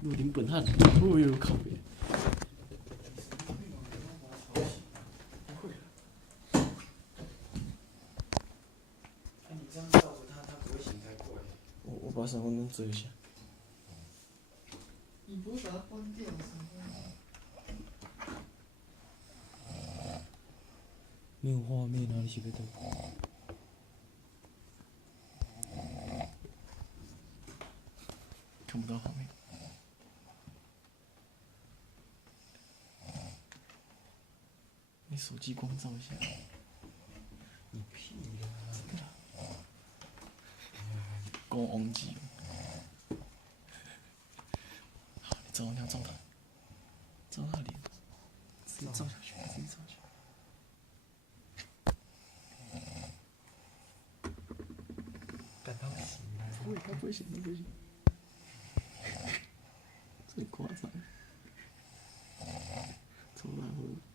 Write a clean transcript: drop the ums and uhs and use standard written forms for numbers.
鹿林本汉，哦呦靠北！你这样照着它，它不会醒太快。我把闪光灯遮一下。你不会把它关掉是吗？没有画面，哪里写得到？看不到画面。你手机光照一下。你屁呀！真的。跟我忘记了。好，你照，你要照他，照他脸，直接照下去，直接照下去。感到醒了。不会，他不会醒，他不会醒。最夸张。超大声。